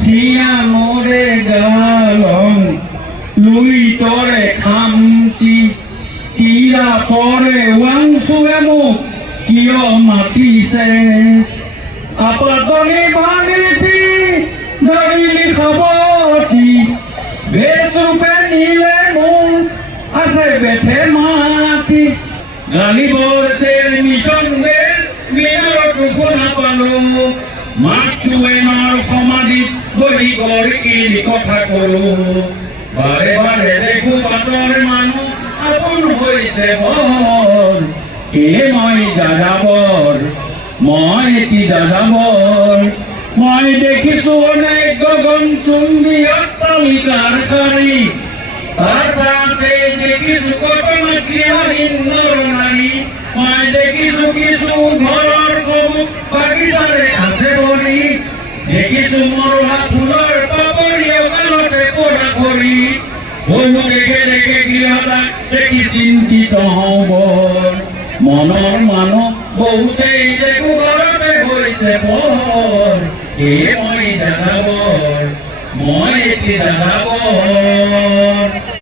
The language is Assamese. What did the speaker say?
চিয়া মৰে গালং লুই তৰে খামটি কিয়া পৰে ৱাংচুৱে মোক কিয় মাতিছে আপাতনি বাণীতি ধৰিলি খবৰটি বেজৰূপে নিলে মোক আছে বেঠে মাতি গালি বৰছেৰ মিছনদেৰ মিনাৰতো শুনা পালো মাতটোৱে মাৰ সমাধিত বহি গৰিকিৰ কথা কলো বাৰে বাৰে দেখো বাটৰ মানুহ আপোন হৈছে বৰ মই যাযাবৰ মই এটি যাযাবৰ মই দেখিছো অনেক গগনচুম্বী অট্টালিকাৰ শাৰী তাৰ সাথে দেখিছো কল্পনা ক্ৰিয়াহীন নৰনাৰী মই দেখিছো কিছু ঘৰৰ সমূহ বাগিচাৰে আছে ভৰি দেখিছো মৰহা ফুলৰ পাপৰি অকালতে পৰা কৰি বহু দেখে দেখে গৃহতা দেখি চিন্তিত হবৰ মনৰ মানুহ বহুতেই দেখো ঘৰতে হৈছে পৰ মই যাযাবৰ মই এটি যাযাবৰ